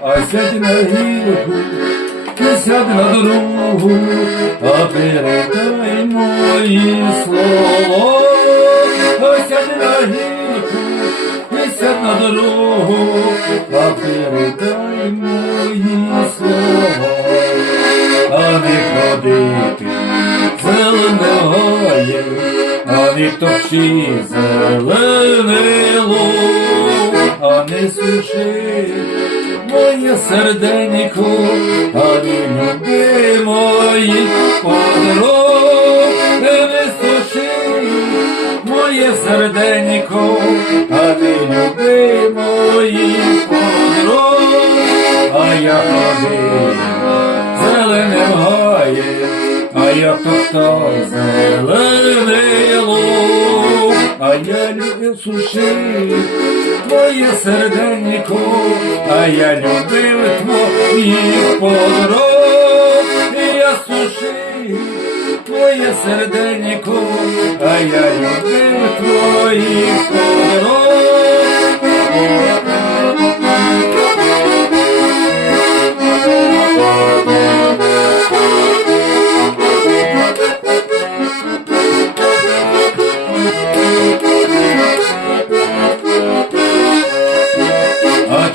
А сядь на гілку, ти сядь на дорогу, а передай мої слова. А сядь на гілку, ти сядь на дорогу, а передай мої слова. А не ходити зелене гає, а не топчи зелене луг, а не суши моє серденько, а не люби мої подруг, не суши моє серденько, а не люби мої подруг. А я ходив зеленим гаєм, а я топтав зелений луг, а я любив сушити твоє серденько, а я любив твоїх подруг. Я сушив твоє серденько, а я любив твоїх подруг.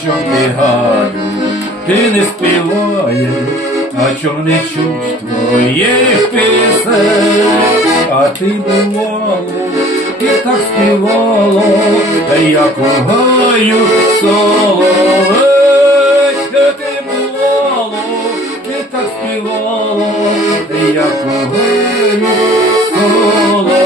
Чом ти, Галю, ти не співаєш, а чом не чуть твоїх пісень? А ти бувало, ти так співало, як у гаю соловей. Ти бувало, ти так співало, як у гаю соловей.